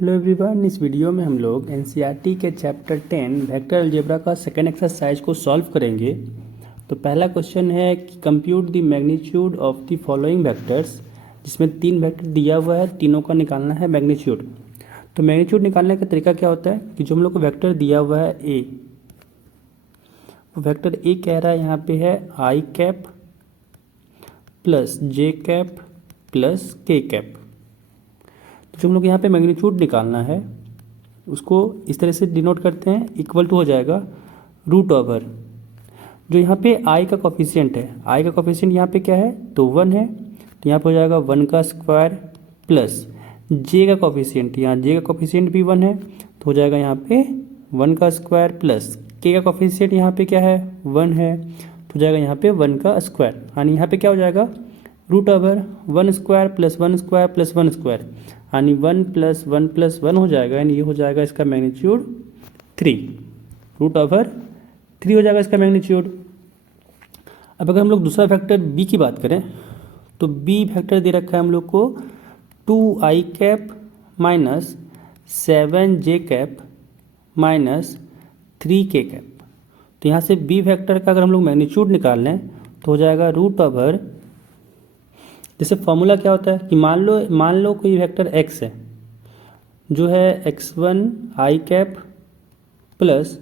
Hello everyone, इस video में हम लोग एनसीईआरटी के चैप्टर 10 वेक्टर अलजेब्रा का सेकेंड एक्सरसाइज को सॉल्व करेंगे। तो पहला क्वेश्चन है कि compute the magnitude of the following vectors, जिसमें 3 वेक्टर दिया हुआ है, तीनों का निकालना है मैग्नीट्यूड। तो मैग्नीट्यूड निकालने का तरीका क्या होता है कि जो हम लोग को वेक्टर दिया हुआ है ए, वो वेक्टर ए कह रहा है यहाँ पे है I cap plus J cap plus के कैप। जो हम लोग यहाँ पे मैग्नीट्यूड निकालना है उसको इस तरह से डिनोट करते हैं, इक्वल टू हो जाएगा रूट ओवर जो यहाँ पे आई का कोफिशिएंट है। आई का कोफिशिएंट यहाँ पे क्या है तो 1 है, तो यहाँ पे हो जाएगा 1 का स्क्वायर प्लस जे का कोफिशिएंट, यहाँ जे का कोफिशिएंट भी 1 है, तो हो जाएगा यहाँ पे 1 का स्क्वायर प्लस के का कोफिशिएंट यहाँ पे क्या है 1 है, तो हो जाएगा यहाँ पे 1 का स्क्वायर। यानी यहाँ पे क्या हो जाएगा root over 1 square plus 1 square plus 1 square, यानी 1 प्लस 1 प्लस 1 हो जाएगा, यानी ये हो जाएगा इसका मैग्नीट्यूड 3, रूट ओवर 3 हो जाएगा इसका मैग्नीट्यूड। अब अगर हम लोग दूसरा फैक्टर बी की बात करें तो बी फैक्टर दे रखा है हम लोग को 2i cap minus 7j cap minus 3k cap. तो यहाँ से बी फैक्टर का अगर हम लोग मैग्नीट्यूड निकाल लें तो हो जाएगा रूट ओवर, जैसे फॉर्मूला क्या होता है कि मान लो कोई वेक्टर x है जो है x1 i cap plus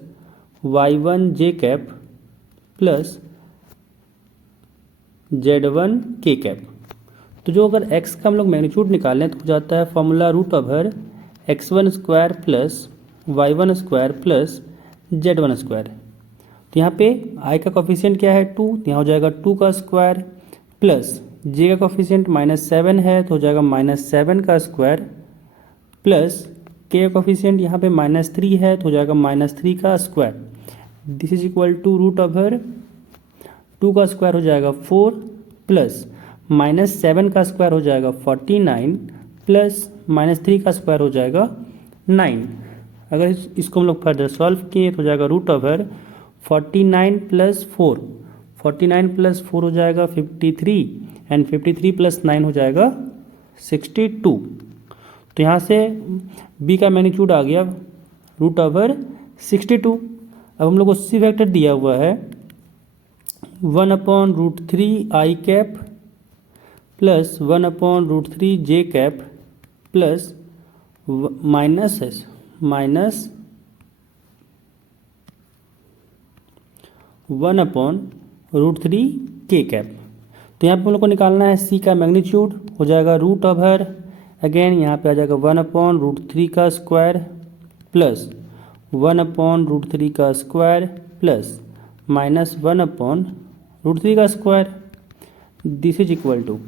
y1 j cap plus z1 k cap. तो जो अगर x का हम लोग मैग्नीट्यूड निकाल लें तो हो जाता है formula root over x1 square plus y1 square plus z1 square. तो यहाँ पे i का कोफिशिएंट क्या है 2, तो यहाँ हो जाएगा 2 का स्क्वायर प्लस j का कोफिशिएंट -7 है, तो हो जाएगा -7 का स्क्वायर प्लस k का कोफिशिएंट यहाँ पे -3 है, तो हो जाएगा -3 का square. This is equal to root over 2 का स्क्वायर हो जाएगा 4 प्लस -7 का स्क्वायर हो जाएगा 49 प्लस -3 का स्क्वायर हो जाएगा 9। अगर इसको हम लोग फर्दर सॉल्व किए तो हो जाएगा रूट ओवर 49 प्लस 4, 49 प्लस 4 हो जाएगा 53 एंड 53 प्लस 9 हो जाएगा 62। तो यहाँ से b का मैग्नीट्यूड आ गया रूट ओवर 62। अब हम लोग को सी वेक्टर दिया हुआ है 1/√3 आई कैप प्लस 1/√3 जे कैप प्लस माइनस 1/√3 के कैप। तो यहाँ पे हम लोग को निकालना है सी का मैग्नीट्यूड, हो जाएगा रूट ओवर अगेन यहाँ पे आ जाएगा 1/√3 का स्क्वायर प्लस 1/√3 का स्क्वायर प्लस माइनस 1/√3 का square. This is equal to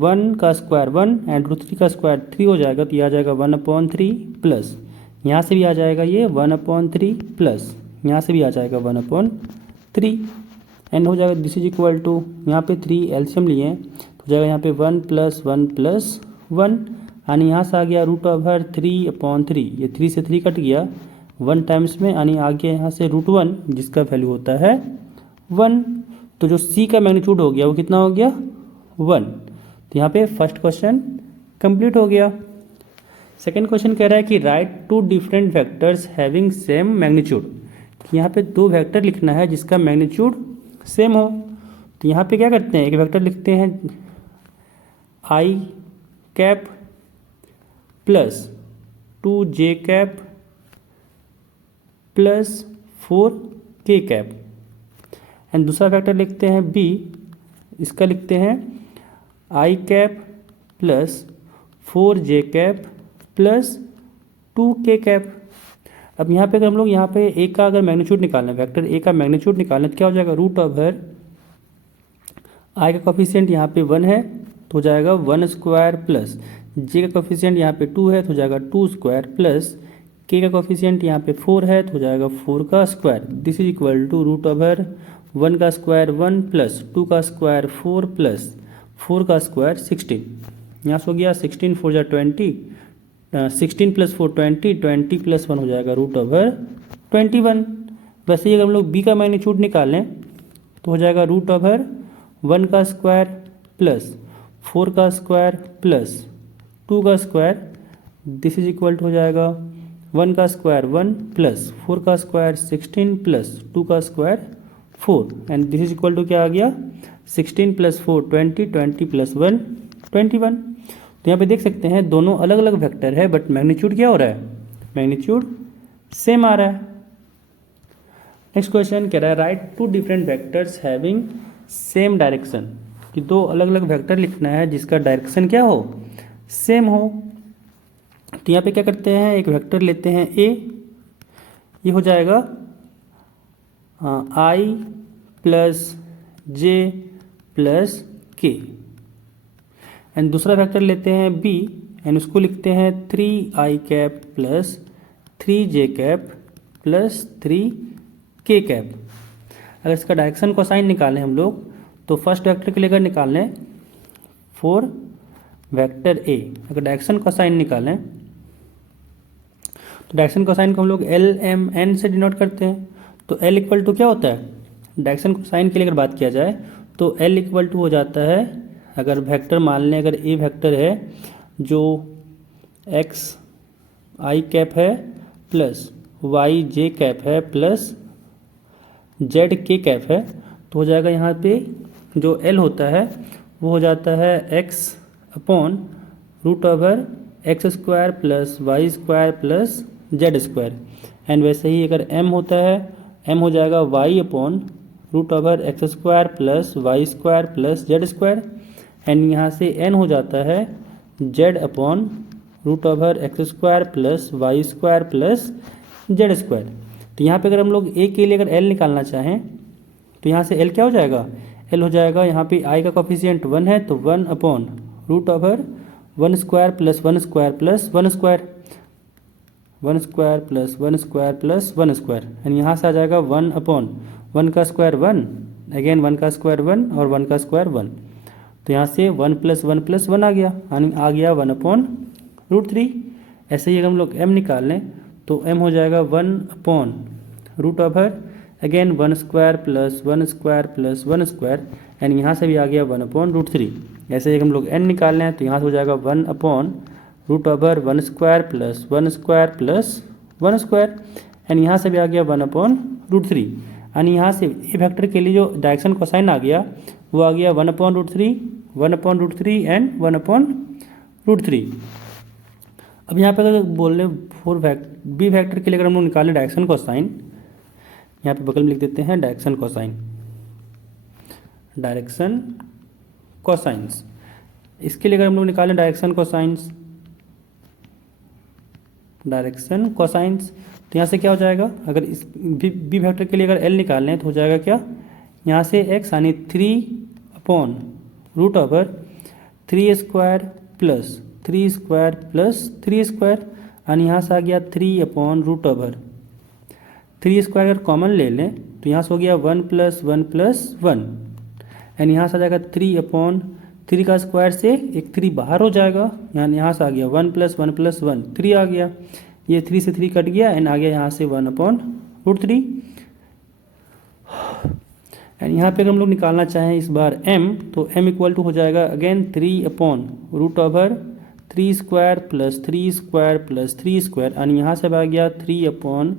1 का स्क्वायर 1 एंड √3 का स्क्वायर 3 हो जाएगा, तो ये आ जाएगा 1/3 प्लस यहाँ से भी आ जाएगा ये 1/3 प्लस यहाँ से भी आ जाएगा 1/3 एंड हो जाएगा दिस इज इक्वल टू यहाँ पे 3 एलसीएम लिए हैं तो हो जाएगा यहाँ पे 1 प्लस 1 प्लस 1, यानी यहाँ से आ गया रूट ओवर 3/3, ये 3 से 3 कट गया 1 टाइम्स में, यानी आ गया यहाँ से √1 जिसका वैल्यू होता है 1। तो जो सी का मैग्नीट्यूड हो गया वो कितना हो गया 1। तो यहाँ पे फर्स्ट क्वेश्चन कंप्लीट हो गया। सेकेंड क्वेश्चन कह रहा है कि right 2 different vectors having same magnitude. यहाँ पे 2 वेक्टर लिखना है जिसका मैग्नीट्यूड सेम हो। तो यहाँ पे क्या करते हैं, एक वेक्टर लिखते हैं I cap plus 2j cap plus 4k cap and दूसरा वेक्टर लिखते हैं बी, इसका लिखते हैं I cap plus 4j cap plus 2k cap. अब यहाँ पे अगर हम लोग यहाँ पे ए का अगर मैग्नीट्यूड निकालना है, वेक्टर ए का मैग्नीट्यूड निकालना है तो क्या हो जाएगा रूट ओवर आई का कोफिशिएंट यहाँ पे 1 है तो हो जाएगा 1 स्क्वायर प्लस जे का कोफिशिएंट यहाँ पे 2 है तो हो जाएगा 2 स्क्वायर प्लस के का कोफिशिएंट यहाँ पे 4 है तो हो जाएगा 4 का square. This is equal to root over 1 का स्क्वायर 1 प्लस 2 का स्क्वायर 4 प्लस 4 का स्क्वायर 16। यहाँ से हो गया 16 4 जा 20, 16 प्लस 4 20, 20 प्लस 1 हो जाएगा रूट ओवर 21। वैसे ही अगर हम लोग बी का मैग्नीट्यूड निकालें तो हो जाएगा रूट ओवर 1 का स्क्वायर प्लस 4 का स्क्वायर प्लस 2 का square this is equal to हो जाएगा 1 का स्क्वायर 1 प्लस 4 का स्क्वायर 16 प्लस 2 का square 4 and this is equal to क्या आ गया 16 प्लस 4 20 20 प्लस 1 21। तो यहाँ पे देख सकते हैं दोनों अलग अलग वेक्टर है बट मैग्नीट्यूड क्या हो रहा है, मैग्नीट्यूड सेम आ रहा है। नेक्स्ट क्वेश्चन कह रहा है write two different vectors having same direction, कि दो अलग अलग वेक्टर लिखना है जिसका डायरेक्शन क्या हो, सेम हो। तो यहाँ पे क्या करते हैं, एक वेक्टर लेते हैं ए, ये हो जाएगा आई प्लस जे प्लस के, एंड दूसरा वेक्टर लेते हैं बी एंड उसको लिखते हैं 3i cap plus 3j cap plus 3k cap. अगर इसका डायरेक्शन को साइन निकालें हम लोग तो फर्स्ट वेक्टर के लिए अगर निकालें फॉर वेक्टर ए, अगर डायरेक्शन को साइन निकालें तो डायरेक्शन को साइन को हम लोग एल एम एन से डिनोट करते हैं। तो एल इक्वल टू क्या होता है, डायरेक्शन को साइन के लिए अगर बात किया जाए तो एल इक्वल टू हो जाता है, अगर वेक्टर मान लें, अगर ए वेक्टर है जो एक्स आई कैप है प्लस वाई जे कैप है प्लस जेड के कैप है, तो हो जाएगा यहाँ पे जो एल होता है वो हो जाता है x upon root over x square plus y square plus z square. And वैसे ही अगर एम होता है, एम हो जाएगा y upon root over x square plus y square plus z square. And यहाँ से एन हो जाता है z upon root over x square plus y square plus z square. तो यहाँ पे अगर हम लोग ए के लिए अगर एल निकालना चाहें तो यहाँ से एल क्या हो जाएगा, एल हो जाएगा यहाँ पे आई का कोफिशिएंट 1 है तो 1 upon root over 1 square plus 1 square plus 1 square, 1 square plus 1 square plus 1 square. And यहाँ से आ जाएगा 1 अपॉन 1 का स्क्वायर 1, अगेन 1 का स्क्वायर 1 और 1 का स्क्वायर 1। तो यहाँ से 1 प्लस 1 प्लस 1 आ गया, यानी आ गया 1 अपॉन रूट 3। ऐसे ही अगर हम लोग m निकाल लें तो m हो जाएगा 1 upon root over again 1 square plus 1 square plus 1 square, and यहाँ से भी आ गया 1 अपॉन रूट 3। ऐसे ही हम लोग n निकाल लें तो यहाँ से हो जाएगा 1 upon root over 1 square plus 1 square plus 1 square, and यहाँ से भी आ गया 1 अपॉन रूट 3। यानी यहाँ से ए वेक्टर के लिए जो डायरेक्शन कोसाइन आ गया वो आ गया 1 upon root 3, 1 upon root 3 and 1 upon root 3। अब यहाँ पे अगर बोल रहे फोर बी वेक्टर के लिए अगर हम लोग निकालें डायरेक्शन कोसाइन, यहाँ पे बगल में लिख देते हैं डायरेक्शन कोसाइन, डायरेक्शन कोसाइंस। इसके लिए अगर हम लोग निकालें डायरेक्शन कोसाइंस, डायरेक्शन कोसाइंस, तो यहाँ से क्या हो जाएगा, अगर इस बी वेक्टर के लिए अगर एल निकालें तो हो जाएगा क्या, यहाँ से एक्स यानी 3 upon root over 3 square plus 3 square plus 3 square, यानी यहाँ से आ गया 3 अपॉन रूट ओवर 3 स्क्वायर अगर कॉमन ले लें तो यहाँ से हो गया 1 प्लस 1 प्लस 1, एंड यहाँ से आ जाएगा 3 अपॉन 3 का स्क्वायर से एक 3 बाहर हो जाएगा, यानी यहाँ से आ गया 1 प्लस 1 प्लस 1 3 आ गया, ये 3 से 3 कट गया एंड आ गया यहाँ से 1 अपॉन रूट 3। एंड यहाँ पे अगर हम लोग निकालना चाहें इस बार m तो m इक्वल टू हो जाएगा again 3 upon root over 3 square plus 3 square plus 3 square, यानी यहाँ से आ गया 3 upon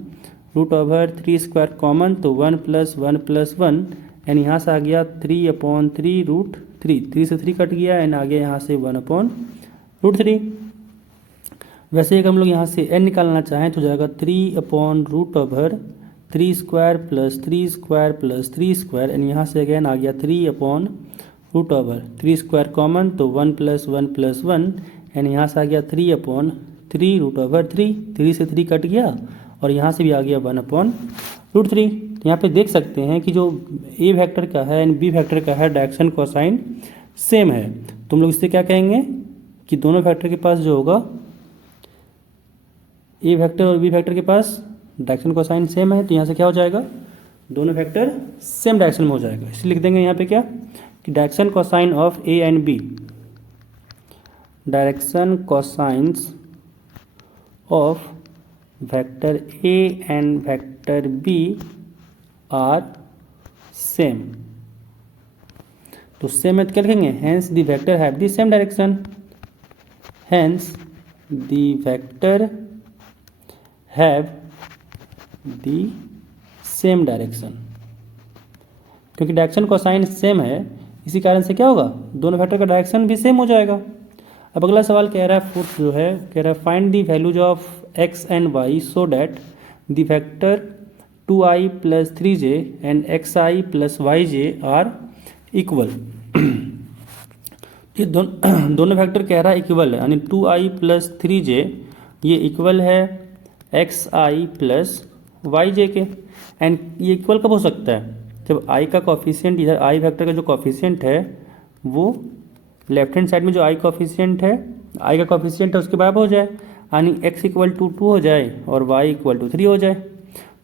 root over 3 square common तो 1 प्लस 1 प्लस 1, एंड यहाँ से आ गया 3 अपॉन 3 रूट 3 से 3 कट गया एंड आ गया यहाँ से 1 अपॉन रूट 3। वैसे अगर हम लोग यहाँ से n निकालना चाहें तो जाएगा 3 upon root over 3 square plus 3 square plus 3 square, and यहाँ से अगेन आ गया 3 upon root over 3 square common तो 1 प्लस 1 प्लस 1, एंड यहाँ से आ गया 3 अपॉन 3 रूट ओवर 3 से 3 कट गया और यहाँ से भी आ गया 1 अपॉन रूट 3। तो यहाँ पे देख सकते हैं कि जो ए वेक्टर का है एंड बी वेक्टर का है डायरेक्शन कोसाइन सेम है, तो हम लोग इससे क्या कहेंगे कि दोनों वेक्टर के पास जो होगा ए वेक्टर और बी वेक्टर के पास डायरेक्शन कोसाइन सेम है, तो यहाँ से क्या हो जाएगा, दोनों वेक्टर सेम डायरेक्शन में हो जाएगा। इसलिए लिख देंगे यहाँ पे क्या कि direction cosine of A and B, direction cosines of vector A and vector B are same. तो सेम है तो क्या लिखेंगे, hence the vector have the same direction, hence the vector have the same direction. क्योंकि direction cosine same है, इसी कारण से क्या होगा, दोनों वेक्टर का डायरेक्शन भी सेम हो जाएगा। अब अगला सवाल कह रहा है, फोर्थ जो है, कह रहा है find the values of x and y so that the vector 2i + 3j and xi + yj are equal. ये दोनों वेक्टर कह रहा है इक्वल है, यानी 2i + 3j ये इक्वल है xi + yj के। एंड ये इक्वल कब हो सकता है, जब i का कॉफिशिएंट, इधर i वेक्टर का जो कॉफिशिएंट है वो लेफ्ट हैंड साइड में जो i कॉफिशिएंट है, i का कॉफिशिएंट है उसके बराबर हो जाए, यानी x = 2 हो जाए और y = 3 हो जाए।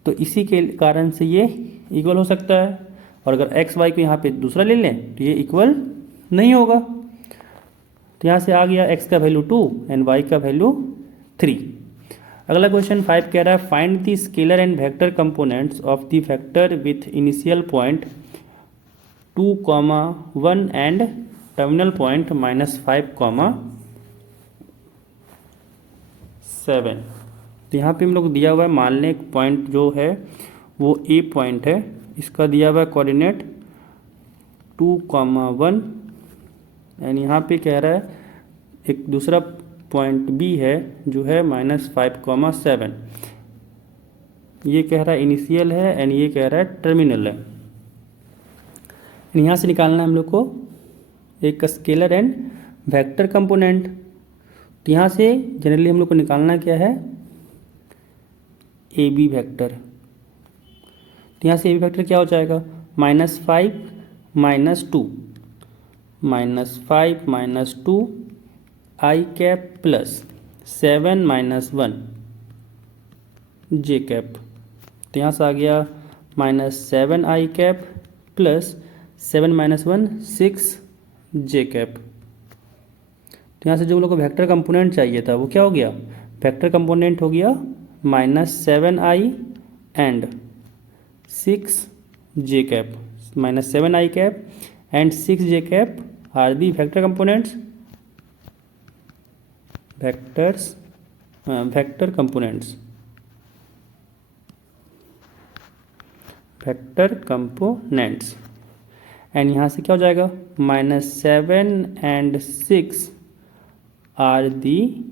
तो इसी के कारण से ये इक्वल हो सकता है। और अगर x y को यहाँ पे दूसरा ले लें तो ये इक्वल नहीं होगा। तो यहाँ से आ गया x का वैल्यू 2 एंड y का वैल्यू 3। अगला क्वेश्चन 5 कह रहा है find the scalar and vector components of the vector with initial point 2, 1 and terminal point -5, 7। तो यहाँ पे हम लोग दिया हुआ है, मान लें एक पॉइंट जो है वो A पॉइंट है, इसका दिया हुआ है कोऑर्डिनेट 2, 1 एंड यहाँ पे कह रहा है एक दूसरा पॉइंट B है जो है -5, 7। ये कह रहा है इनिशियल है एंड ये कह रहा है टर्मिनल है। यहाँ से निकालना है हम लोग को एक स्केलर एंड वेक्टर कंपोनेंट। तो यहाँ से जनरली हम लोग को निकालना क्या है, ए बी वेक्टर। तो यहाँ से ए बी वेक्टर क्या हो जाएगा, -5 -2 -5 -2 i कैप + 7 -1 j कैप। तो यहाँ से आ गया -7 i कैप + 7 -1 6 j कैप। तो यहाँ से जो हम लोग को वेक्टर कंपोनेंट चाहिए था वो क्या हो गया, वेक्टर कंपोनेंट हो गया -7 i and 6 j cap. -7 i cap and 6 j cap are the vector components, vector components and यहाँ से क्या हो जाएगा, -7 and 6 are the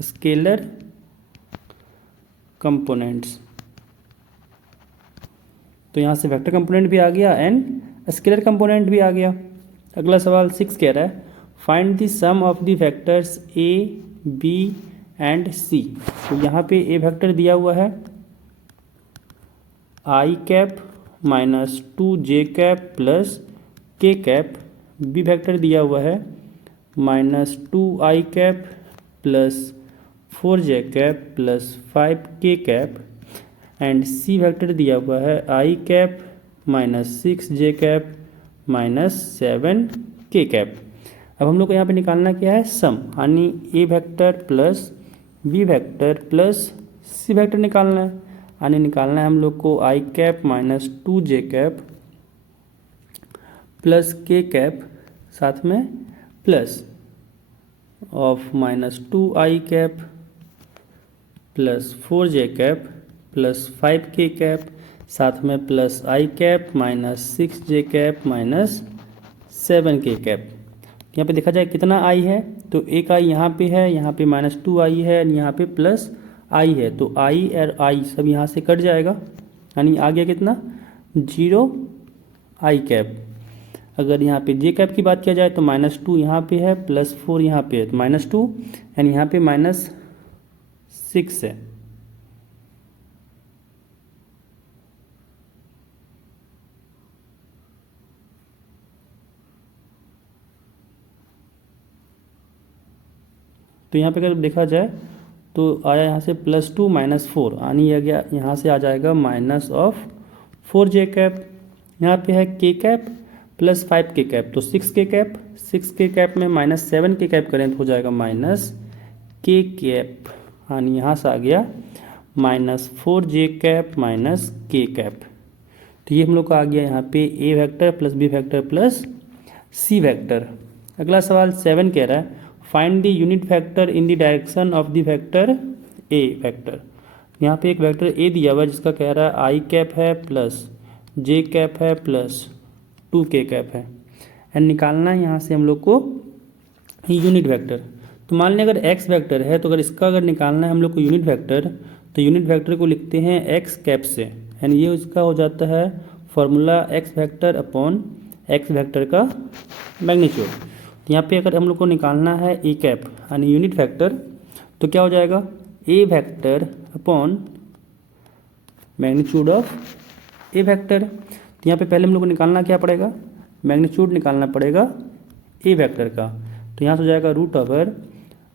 scalar components. तो यहाँ से वेक्टर कंपोनेंट भी आ गया एंड स्केलर कंपोनेंट भी आ गया। अगला सवाल 6 कह रहा है find the sum of the vectors a b and c। तो यहाँ पे a वेक्टर दिया हुआ है i cap -2j cap + k cap, b vector दिया हुआ है -2i cap + 4j cap + 5k cap and c vector दिया हुआ है i cap -6j cap -7k cap. अब हम लोग को यहाँ पे निकालना क्या है, सम, यानी a vector plus b vector plus c vector निकालना है। यानी निकालना है हम लोग को i cap -2j cap + k cap, साथ में plus of -2i cap + 4j cap + 5k cap, साथ में plus i cap -6j cap -7k cap. यहाँ पे देखा जाए कितना i है, तो एक i यहाँ पे है, यहाँ पे -2i है, यहाँ पे प्लस i है, तो i और i सब यहाँ से कट जाएगा, यानी आ गया कितना, 0 i कैप। अगर यहाँ पे j कैप की बात किया जाए तो -2 यहाँ पे है, +4 यहाँ पे है, तो -2 एंड यहाँ पे -6 है। तो यहाँ पे अगर देखा जाए तो आया यहाँ से +2 -4, यानी आ गया यहाँ से आ जाएगा -4j कैप। यहाँ पे है k कैप + 5k कैप, तो 6k कैप, 6k कैप में -7k कैप करें तो हो जाएगा -k कैप, यानी यहाँ से आ गया -4j कैप -k कैप। तो ये हम लोग का आ गया यहाँ पे a vector + b vector + c vector. अगला सवाल 7 कह रहा है find the unit vector in the direction of the vector A vector. यहाँ पे एक वेक्टर ए दिया हुआ है जिसका कह रहा है आई कैप है प्लस जे कैप है प्लस 2k कैप है, एंड निकालना है यहाँ से हम लोग को यूनिट वेक्टर। तो मान लें अगर एक्स वेक्टर है, तो अगर इसका अगर निकालना है हम लोग को यूनिट वेक्टर, तो यूनिट वेक्टर को लिखते हैं एक्स कैप से, एंड ये उसका हो जाता है formula X vector upon X vector का मैग्नीट्यूड। तो यहाँ पे अगर हम लोग को निकालना है ए कैप यानी यूनिट वेक्टर, तो क्या हो जाएगा A vector upon magnitude of A vector. तो यहाँ पे पहले हम लोग को निकालना क्या पड़ेगा, मैग्नीट्यूड निकालना पड़ेगा ए वेक्टर का। तो यहाँ से हो जाएगा रूट ओवर,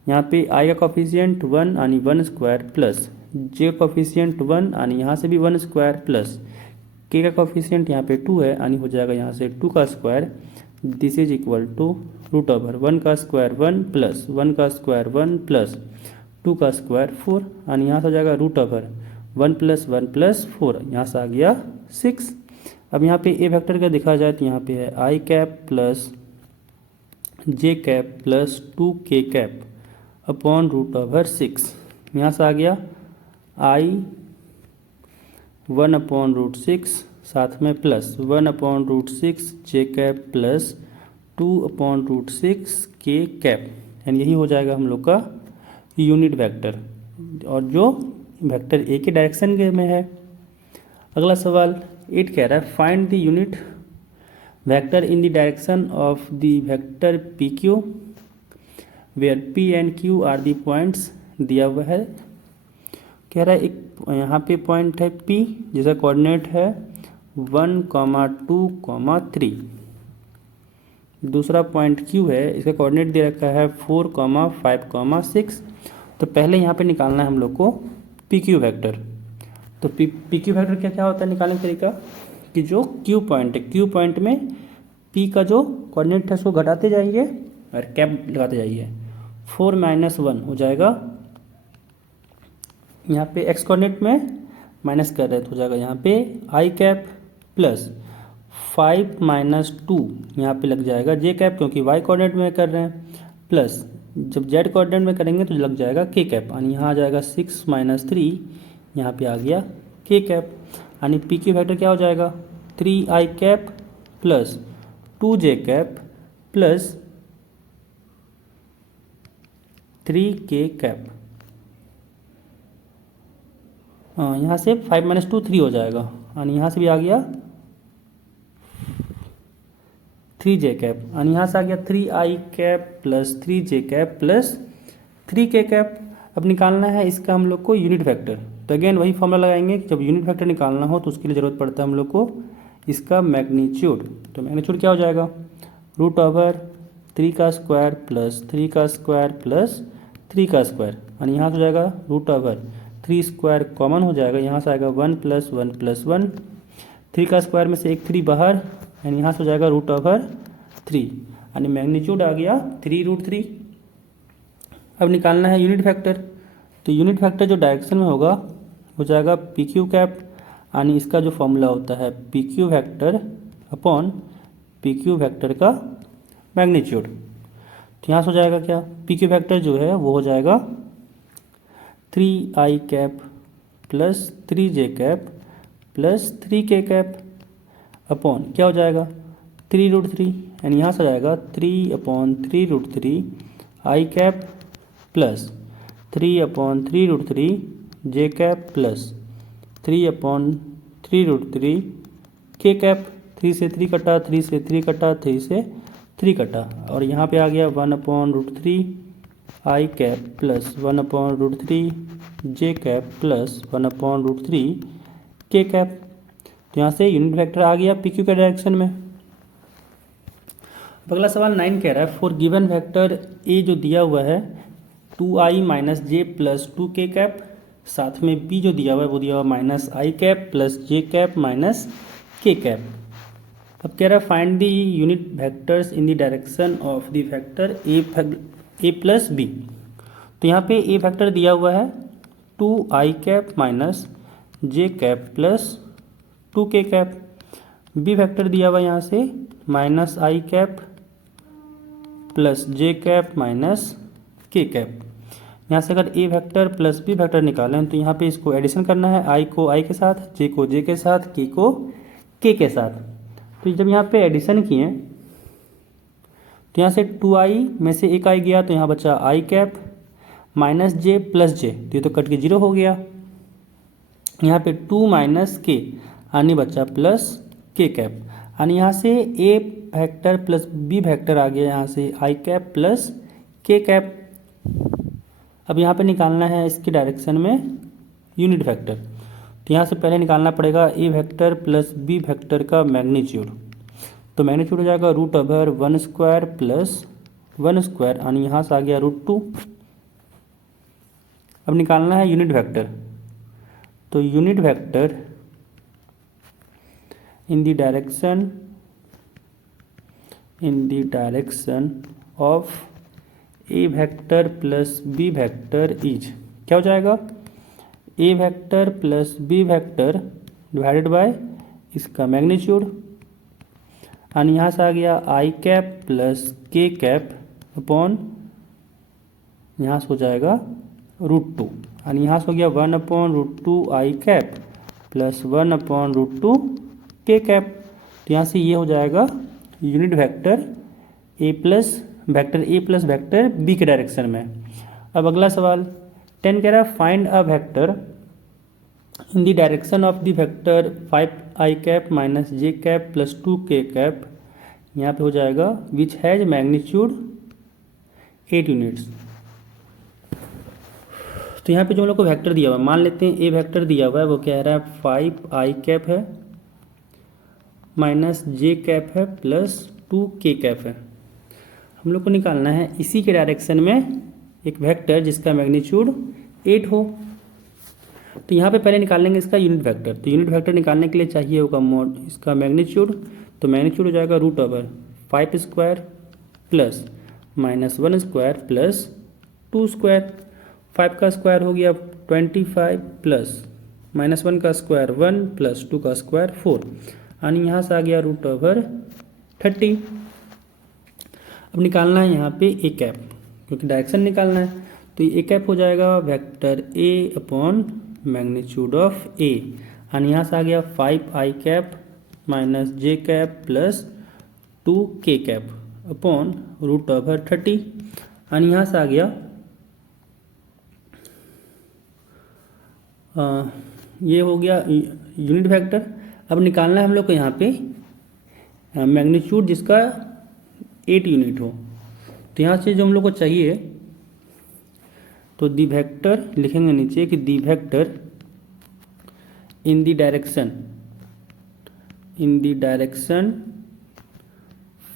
यहाँ पे आई का कॉफिशिएंट 1 यानी 1 स्क्वायर प्लस जे कॉफिशिएंट 1 यानी यहाँ से भी 1 स्क्वायर प्लस के का कॉफिशिएंट यहाँ पे 2 है यानी हो जाएगा यहाँ से 2 का square. This is equal to root over 1 का स्क्वायर 1 प्लस 1 का स्क्वायर 1 प्लस 2 का स्क्वायर 4 यानी यहाँ से हो जाएगा रूट ओवर 1 प्लस 1 प्लस 4, यहाँ से आ गया 6। अब यहाँ पे ए वेक्टर का देखा जाए तो यहाँ पे है I cap plus J cap plus 2k cap upon root over 6, यहाँ से आ गया आई 1 अपॉन रूट 6 साथ में प्लस 1 अपॉन रूट 6 जे कैप प्लस 2 अपॉन रूट 6 के कैप, यानी यही हो जाएगा हम लोग का यूनिट वेक्टर, और जो वेक्टर ए के डायरेक्शन के में है। अगला सवाल 8 कह रहा है find the unit vector in the direction of the vector P Q where P and Q are the points दिया हुआ है। कह रहा है एक यहाँ पे पॉइंट है P जिसका कोऑर्डिनेट है 1, 2, 3। दूसरा पॉइंट Q है, इसका कोऑर्डिनेट दे रखा है 4, 5, 6। तो पहले यहाँ पे निकालना है हम लोग को PQ वेक्टर। तो PQ वेक्टर क्या क्या होता है निकालने का तरीका, कि जो Q पॉइंट है, Q पॉइंट में P का जो कोऑर्डिनेट है उसको घटाते जाइए और कैप लगाते जाइए। 4 - 1 हो जाएगा, यहाँ पे एक्स कोऑर्डिनेट में माइनस कर रहे तो हो जाएगा यहाँ पे आई कैप प्लस 5 - 2 यहाँ पे लग जाएगा जे कैप, क्योंकि वाई कोऑर्डिनेट में कर रहे हैं, प्लस जब जेड कोऑर्डिनेट में करेंगे तो लग जाएगा के कैप, यानी यहाँ आ जाएगा 6 - 3, यहाँ पे आ गया के कैप, यानी पी क्यू फैक्टर क्या हो जाएगा 3 आई कैप प्लस 2 जे कैप प्लस 3 के कैप। हाँ, यहाँ से 5 - 2 3 हो जाएगा, यानी यहाँ से भी आ गया 3 जे कैप, यानी यहाँ से आ गया 3 आई कैप प्लस 3 जे कैप प्लस 3 के कैप। अब निकालना है इसका हम लोग को यूनिट वेक्टर। तो अगेन वही फॉर्मूला लगाएंगे, जब यूनिट वेक्टर निकालना हो तो उसके लिए ज़रूरत पड़ता है हम लोग को इसका मैग्नीट्यूड। तो मैग्नीट्यूड क्या हो जाएगा रूट ओवर 3 का स्क्वायर प्लस 3 का स्क्वायर प्लस 3 का स्क्वायर, यानी यहाँ से हो जाएगा रूट ओवर 3 स्क्वायर कॉमन हो जाएगा, यहाँ से आएगा 1 + 1 + 1, 3 का स्क्वायर में से एक 3 बाहर, यानी यहाँ से हो जाएगा रूट ओवर 3, यानी मैग्नीट्यूड आ गया 3√3। अब निकालना है यूनिट फैक्टर। तो यूनिट फैक्टर जो डायरेक्शन में होगा हो जाएगा पी क्यू कैप, यानी इसका जो फॉर्मूला होता है P Q vector upon P Q vector का मैग्नीट्यूड। तो यहाँ से हो जाएगा क्या पी क्यू वैक्टर जो है वो हो जाएगा 3 आई कैप प्लस 3 जे कैप प्लस 3 के कैप अपॉन क्या हो जाएगा 3√3, यानी यहाँ से जाएगा 3/3√3 आई कैप प्लस 3/3√3 जे कैप प्लस 3/3√3 के कैप। 3 से 3 कटा, 3 से 3 कटा, 3 से 3 कटा, और यहाँ पे आ गया 1/√3 आई कैप प्लस 1/√3 जे कैप प्लस 1/√3 के कैप। तो यहाँ से यूनिट वेक्टर आ गया पी क्यू के डायरेक्शन में। अगला सवाल 9 कह रहा है फॉर गिवन वेक्टर ए जो दिया हुआ है 2i - j plus 2k cap, साथ में बी जो दिया हुआ है वो दिया हुआ -i cap plus j cap minus k cap. अब कह रहा है find the unit vectors in the direction of the vector A plus B. तो यहाँ पे ए वेक्टर दिया हुआ है 2i cap minus j cap plus 2k cap, B vector दिया हुआ है यहाँ से -i cap plus j cap minus के कैप। यहाँ से अगर A vector plus B vector निकालें तो यहाँ पे इसको एडिशन करना है, आई को आई के साथ, जे को जे के साथ, के को के के साथ। तो जब यहाँ पे एडिशन किए तो यहाँ से 2i में से एक आई गया तो यहाँ बचा आई कैप माइनस जे प्लस जे, तो ये तो कट के 0 हो गया। यहाँ पे 2 माइनस के यानी बचा प्लस के कैप, यानी यहाँ से ए वेक्टर प्लस बी वेक्टर आ गया, यहाँ से आई कैप प्लस के कैप। अब यहाँ पे निकालना है इसकी डायरेक्शन में यूनिट वेक्टर, तो यहाँ से पहले निकालना पड़ेगा A vector plus B vector का मैग्नीट्यूड। तो मैग्नीट्यूड हो जाएगा root over 1 square plus 1 square, यानी यहाँ से आ गया √2। अब निकालना है यूनिट वेक्टर, तो unit vector in the direction of A vector plus B vector is, क्या हो जाएगा, A vector plus B vector divided by इसका मैग्नीट्यूड, यानी यहाँ से आ गया आई कैप प्लस के कैप अपॉन, यहाँ से हो जाएगा √2, यानी यहाँ से हो गया 1/√2 आई कैप प्लस 1/√2 के कैप। तो यहाँ से ये हो जाएगा unit vector A plus vector B के डायरेक्शन में। अब अगला सवाल 10 कह रहा है find a vector in the direction of the vector 5i cap minus J cap plus 2k cap, यहाँ पे हो जाएगा विच हैज मैग्नीट्यूड 8 यूनिट्स। तो यहाँ पे जो हम लोग को वेक्टर दिया हुआ है, मान लेते हैं ए वेक्टर दिया हुआ है, वो कह रहा है 5i कैप है माइनस जे कैप है प्लस 2k कैप है। हम लोग को निकालना है इसी के डायरेक्शन में एक वेक्टर जिसका मैग्नीट्यूड 8 हो। तो यहाँ पे पहले निकाल लेंगे इसका यूनिट वेक्टर, तो यूनिट वेक्टर निकालने के लिए चाहिए होगा मोड इसका मैग्नीट्यूड, तो मैग्नीट्यूड हो जाएगा root over 5 square plus minus 1 square plus 2 square. 5 का स्क्वायर हो गया 25 प्लस माइनस 1 का स्क्वायर 1 प्लस 2 का स्क्वायर 4, यानी यहाँ से आ गया रूट ओवर 30। अब निकालना है यहाँ पे ए कैप, क्योंकि डायरेक्शन निकालना है, तो ए कैप हो जाएगा vector A upon magnitude of A, यानी यहाँ से आ गया 5i cap minus J cap plus 2k cap upon root over 30, यानी यहाँ से आ गया ये हो गया यूनिट वेक्टर। अब निकालना है हम लोग को यहाँ पे मैग्नीट्यूड जिसका 8 यूनिट हो, तो यहाँ से जो हम लोग को चाहिए, तो दी वेक्टर लिखेंगे नीचे कि दी vector in the direction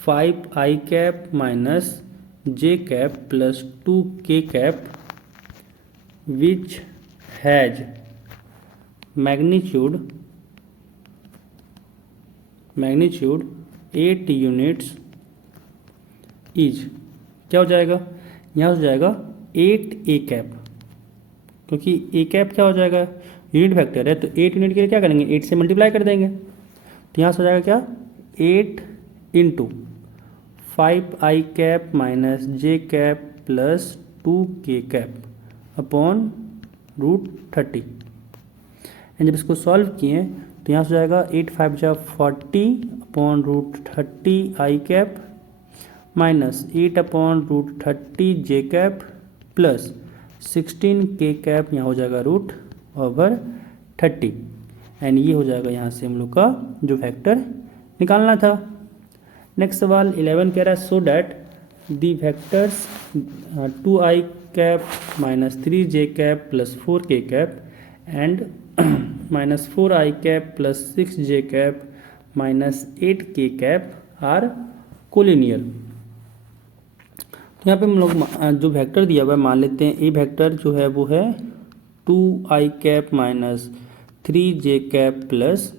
5i cap minus J cap plus 2k cap which has magnitude 8 units is, क्या हो जाएगा, यहाँ हो जाएगा 8a कैप, क्योंकि ए कैप क्या हो जाएगा यूनिट वेक्टर है, तो 8 यूनिट के लिए क्या करेंगे 8 से मल्टीप्लाई कर देंगे, तो यहाँ से हो जाएगा क्या 8 into 5i cap minus J cap plus 2k cap upon root 30। And जब इसको सॉल्व किए तो यहाँ से हो जाएगा 8 5 जा 40 अपॉन रूट 30 आई कैप माइनस 8 अपॉन रूट 30 जे कैप प्लस 16k कैप, यहाँ हो जाएगा रूट ओवर 30, एंड ये हो जाएगा यहाँ से हम लोग का जो वेक्टर निकालना था। नेक्स्ट सवाल 11 कह रहा है so that the vectors 2i cap minus 3j cap plus 4k cap and minus 4i cap plus 6j cap minus 8k cap are collinear. तो यहाँ पे हम लोग जो वेक्टर दिया हुआ है मान लेते हैं ए वेक्टर जो है वो है 2i cap minus 3j cap plus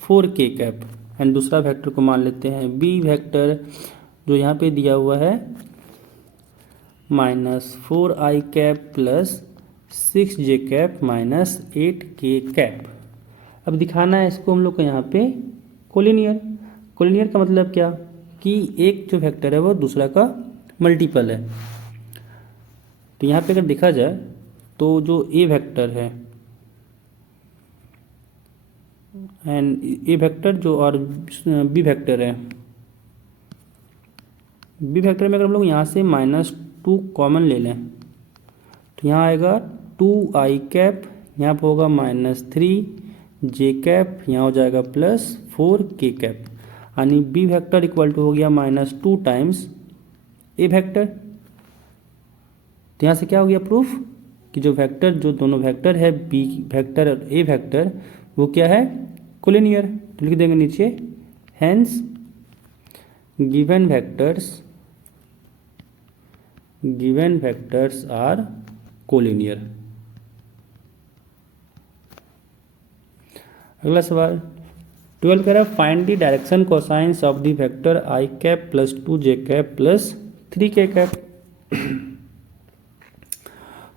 4k cap, and दूसरा वेक्टर को मान लेते हैं बी वेक्टर जो यहाँ पे दिया हुआ है minus 4i cap plus 6j cap minus 8k cap. अब दिखाना है इसको हम लोग को यहाँ पे कोलिनियर। कोलिनियर का मतलब क्या कि एक जो वेक्टर है वो दूसरा का मल्टीपल है। तो यहाँ पे अगर देखा जाए तो जो ए वेक्टर है एंड ए वेक्टर जो और बी वेक्टर है, बी वेक्टर में अगर हम लोग यहाँ से -2 कॉमन ले लें तो यहाँ आएगा 2i कैप, यहाँ पर होगा -3j कैप, यहाँ हो जाएगा +4k कैप, यानी बी वेक्टर इक्वल टू हो गया -2 टाइम्स ए वेक्टर। तो यहाँ से क्या हो गया प्रूफ कि जो वेक्टर, जो दोनों वेक्टर है बी वेक्टर और ए वेक्टर, वो क्या है, कोलिनियर। तो लिख देंगे नीचे hence given vectors are collinear. अगला सवाल 12 कह रहा है find the direction cosines of the vector i cap +2j cap +3k cap.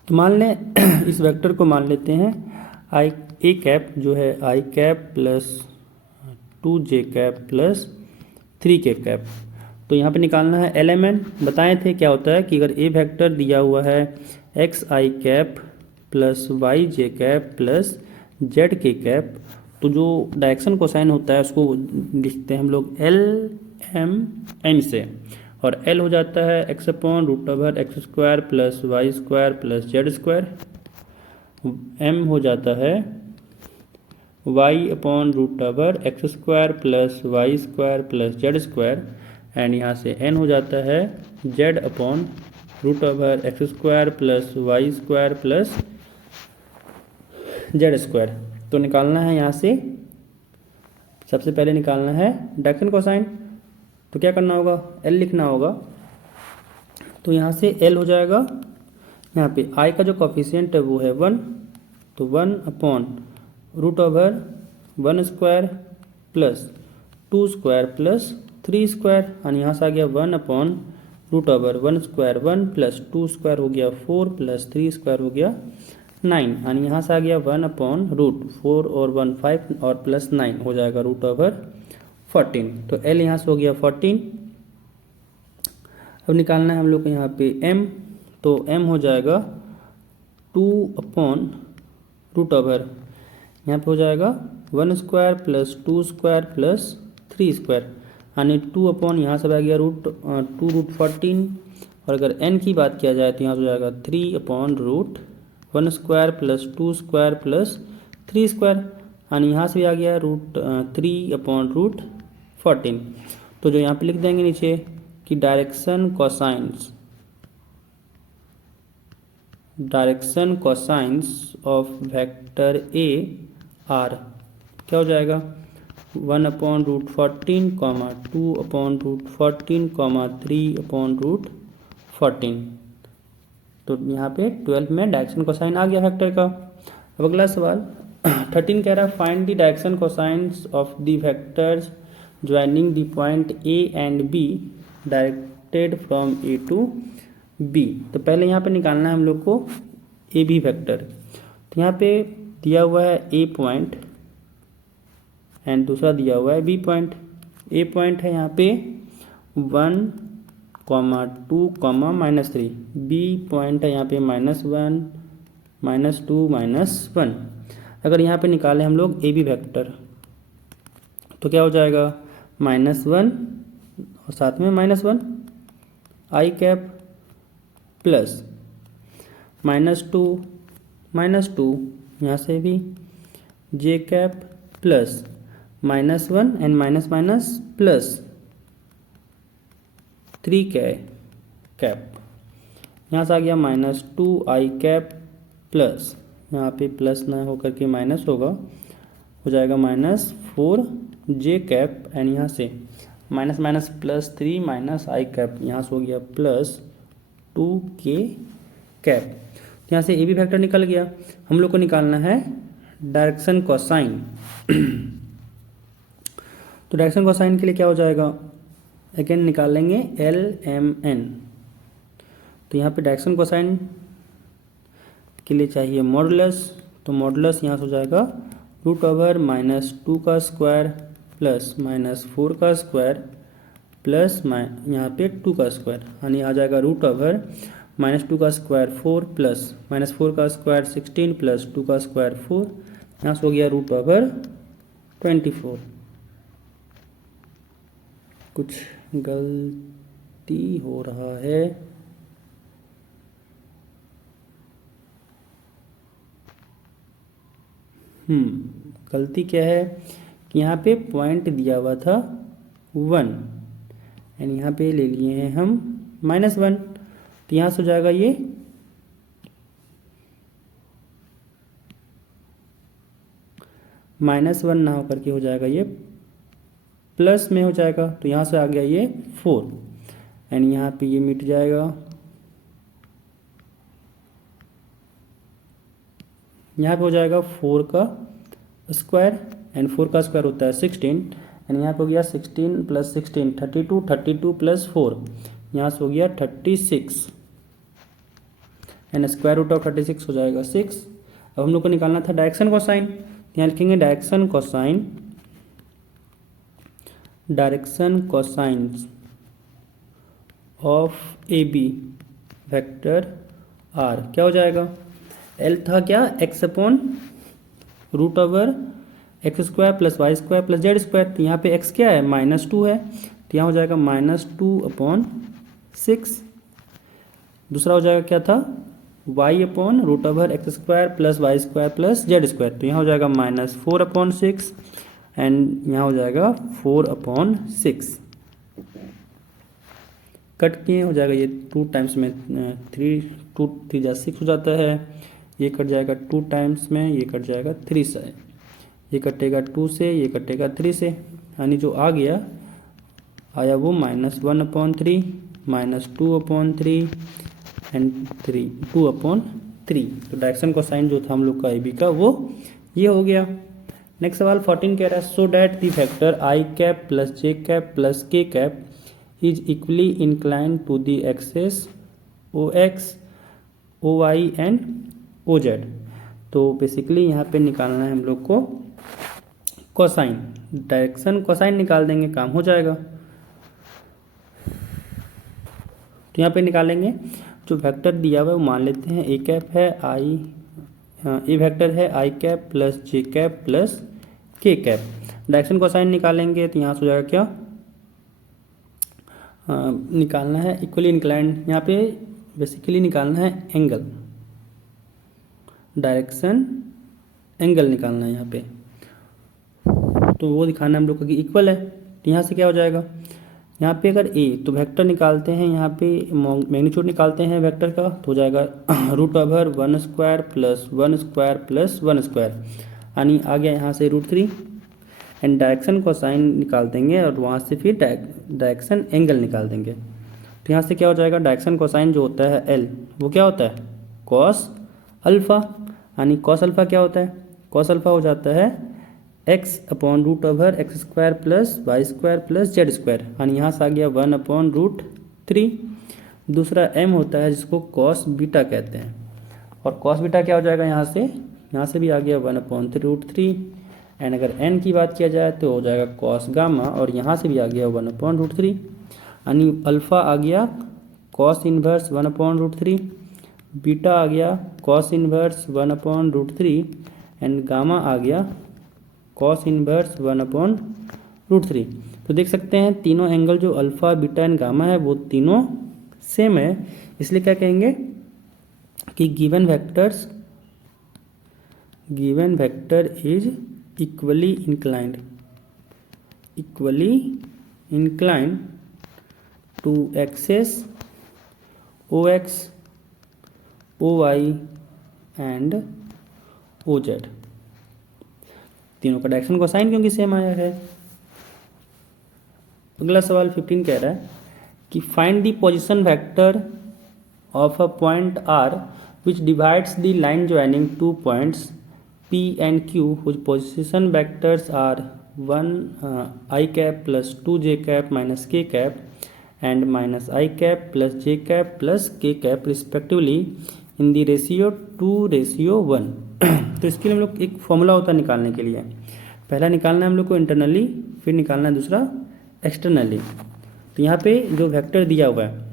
तो मान लें इस वेक्टर को मान लेते हैं ए कैप जो है i cap +2j cap +3k cap. तो यहाँ पे निकालना है एलिमेंट। बताए थे क्या होता है कि अगर ए वेक्टर दिया हुआ है xi cap +yj cap +zk cap, तो जो डायरेक्शन कोसाइन होता है उसको लिखते हैं हम लोग LMN से, और L हो जाता है x/√x² + y² + z², M हो जाता है y/√x² + y² + z², एंड यहाँ से N हो जाता है z/√x² + y² + z²। तो निकालना है यहाँ से, सबसे पहले निकालना है डायरेक्शन कोसाइन। तो क्या करना होगा, L लिखना होगा। तो यहाँ से L हो जाएगा, यहाँ पे I का जो कॉफिशिएंट है वो है 1, तो 1/√1² + 2² + 3², और यहाँ से आ गया 1/√1² 1 + 2² हो गया 4 + 3² हो गया 9, यानी यहाँ से आ गया 1/4 और 1 5 और +9 हो जाएगा √14। तो L यहाँ से हो गया 14। अब निकालना है हम लोग को यहाँ पे M। तो M हो जाएगा 2/√, यहाँ पे हो जाएगा 1² + 2² + 3², यानी 2 यहाँ से आ गया 2√14, और अगर N की बात किया जाए तो यहाँ से हो जाएगा 3/√1² + 2² + 3², यानी यहाँ से भी आ गया 3/√14। तो जो यहाँ पे लिख देंगे नीचे कि direction cosines of vector A R क्या हो जाएगा, 1/√14, 2/√14, 3/√14। तो यहाँ पे 12 में डायरेक्शन कोसाइन आ गया वेक्टर का। अब अगला सवाल 13 कह रहा है find the direction cosines of the vectors joining the point A and B directed from A to B. तो पहले यहाँ पे निकालना है हम लोग को ए बी वेक्टर। तो यहाँ पे दिया हुआ है ए पॉइंट एंड दूसरा दिया हुआ है बी पॉइंट। ए पॉइंट है यहाँ पे 1, 2, -3, बी पॉइंट है यहाँ पे -1, -2, -1। अगर यहाँ पे निकालें हम लोग ए बी वेक्टर तो क्या हो जाएगा, -1 और साथ में -1 i कैप प्लस -2 यहाँ से भी j cap plus -1 and minus plus 3k cap, यहाँ से आ गया -2i कैप प्लस, यहाँ पे प्लस ना होकर के माइनस होगा, हो जाएगा -4j कैप, एंड यहाँ से माइनस प्लस 3 -i कैप, यहाँ से हो गया +2k कैप। यहाँ से ए बी फैक्टर निकल गया। हम लोग को निकालना है डायरेक्शन कोसाइन। तो डायरेक्शन कोसाइन के लिए क्या हो जाएगा, अगेन निकालेंगे LMN। तो यहाँ पे डायरेक्शन कोसाइन के लिए चाहिए मॉडुलस। तो मॉडुलस यहाँ से हो जाएगा √-2 का स्क्वायर प्लस -4 का स्क्वायर प्लस यहाँ पे 2 का स्क्वायर, यानी आ जाएगा √-2 -2 का स्क्वायर 4 प्लस -4 का स्क्वायर 16 प्लस 2 का स्क्वायर 4, यहाँ से हो गया √24। कुछ गलती हो रहा है। गलती क्या है कि यहाँ पे पॉइंट दिया हुआ था 1 एंड यहाँ पे ले लिए हैं हम -1, तो यहाँ से हो जाएगा ये -1 ना होकर के हो जाएगा ये प्लस में हो जाएगा, तो यहाँ से आ गया ये 4 एंड यहाँ पे ये मिट जाएगा। यहाँ पे हो जाएगा 4 का स्क्वायर एंड 4 का स्क्वायर होता है 16 एंड यहाँ पे हो गया 16 प्लस 16 32 प्लस 4, यहाँ से हो गया 36 एंड स्क्वायर रूट ऑफ 36 हो जाएगा 6। अब हम लोग को निकालना था डायरेक्शन कोसाइन, यहाँ लिखेंगे direction cosine of A B vector are क्या हो जाएगा। एल था क्या x/√x² plus y² plus z², तो यहाँ पे x क्या है -2 है, तो यहाँ हो जाएगा -2/6। दूसरा हो जाएगा क्या था y/√x² plus y² plus z², तो यहाँ हो जाएगा -4/6 एंड यहाँ हो जाएगा 4/6। कट किए हो जाएगा ये 2 टाइम्स में 3 2 3 जा 6 हो जाता है, ये कट जाएगा 2 टाइम्स में, ये कट जाएगा 3 से, ये कटेगा 2 से, ये कटेगा 3 से, यानी जो आ गया आया वो -1/3 -2/3 एंड 2/3। तो डायरेक्शन कोसाइन जो था हम लोग का ए बी का वो ये हो गया। नेक्स्ट सवाल 14 कह रहा है so that the vector i cap plus j cap plus k cap is equally incline to the axes OX OY and OZ। तो बेसिकली यहाँ पे निकालना है हम लोग को कोसाइन, डायरेक्शन कोसाइन निकाल देंगे, काम हो जाएगा। तो यहाँ पे निकालेंगे जो वेक्टर दिया हुआ है वो मान लेते हैं ए कैप है ए वेक्टर है i cap plus j cap plus k cap. Direction cosine निकालेंगे तो यहाँ से हो जाएगा क्या निकालना है इक्वली इंक्लाइंड, यहाँ पे बेसिकली निकालना है एंगल, डायरेक्शन एंगल निकालना है यहाँ पे, तो वो दिखाना है हम लोग को कि इक्वल है। तो यहाँ से क्या हो जाएगा, यहाँ पे अगर ए तो वेक्टर निकालते हैं, यहाँ पे मैग्नीट्यूड निकालते हैं वेक्टर का, तो हो जाएगा √1² प्लस 1² प्लस 1², यानी आ गया यहाँ से √3 एंड डायरेक्शन कोसाइन निकाल देंगे और वहाँ से फिर डायरेक्शन एंगल निकाल देंगे। तो यहाँ से क्या हो जाएगा डायरेक्शन कोसाइन जो होता है एल वो क्या होता है कॉस अल्फ़ा, यानी कॉस अल्फ़ा क्या होता है, कॉस अल्फ़ा हो जाता है x/√x² plus y² plus z², यानी यहाँ से आ गया 1/√3। दूसरा m होता है जिसको कॉस बीटा कहते हैं, और कॉस बीटा क्या हो जाएगा यहाँ से भी आ गया 1/√3 एंड अगर n की बात किया जाए तो हो जाएगा कॉस गामा, और यहाँ से भी आ गया 1/√3, यानी अल्फ़ा आ गया कॉस इन्वर्स 1/√3, बीटा आ गया कॉस इन्वर्स 1/√3 एंड गामा आ गया कॉस इन्वर्स 1/√3। तो देख सकते हैं तीनों एंगल जो अल्फ़ा बीटा एंड गामा है वो तीनों सेम है, इसलिए क्या कहेंगे कि given vector is equally inclined to axes OX OY and OZ। तीनों का डायरेक्शन कोसाइन क्योंकि सेम आया है। अगला सवाल 15 कह रहा है कि find the position vector of a point R which divides the line joining 2 points P and Q whose position vectors are 1 i cap plus 2 j cap minus k cap and minus i cap plus j cap plus k cap respectively in the ratio 2:1। तो इसके लिए हम लोग एक formula होता है निकालने के लिए, पहला निकालना है हम लोग को इंटरनली, फिर निकालना है दूसरा एक्सटर्नली। तो यहाँ पे जो वेक्टर दिया हुआ है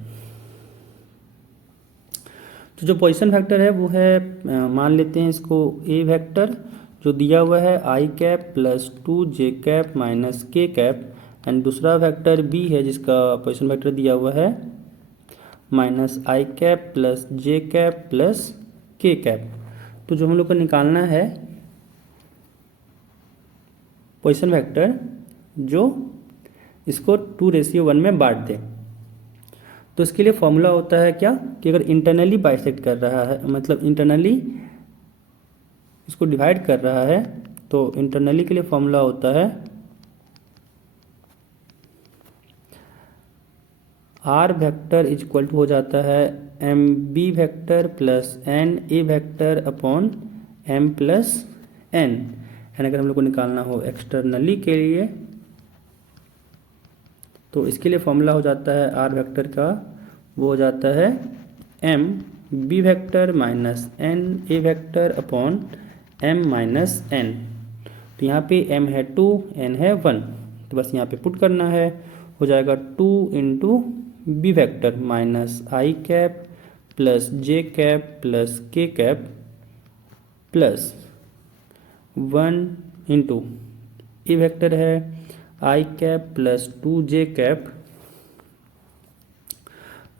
तो जो पोजीशन वेक्टर है वो है मान लेते हैं इसको ए वेक्टर जो दिया हुआ है I cap plus 2j cap minus के कैप, एंड दूसरा वेक्टर बी है जिसका पोजीशन वेक्टर दिया हुआ है माइनस आई कैप प्लस जे कैप प्लस के कैप। तो जो हम लोग को निकालना है पोजीशन वेक्टर जो इसको 2:1 में बांट दे, तो इसके लिए फॉर्मूला होता है क्या कि अगर इंटरनली बाइसेक्ट कर रहा है, मतलब इंटरनली इसको डिवाइड कर रहा है, तो इंटरनली के लिए फॉर्मूला होता है R vector is equal to हो जाता है M B vector plus N A vector upon M plus N. यानी अगर हम लोग को निकालना हो एक्सटर्नली के लिए तो इसके लिए फॉर्मूला हो जाता है आर वेक्टर का, वो हो जाता है M B vector minus N A vector upon M minus N. तो यहाँ पे एम है 2, एन है 1, तो बस यहाँ पे पुट करना है, हो जाएगा 2 इंटू बी वेक्टर माइनस आई कैप प्लस जे कैप प्लस के कैप प्लस 1 इंटू ए वेक्टर है I cap plus 2j cap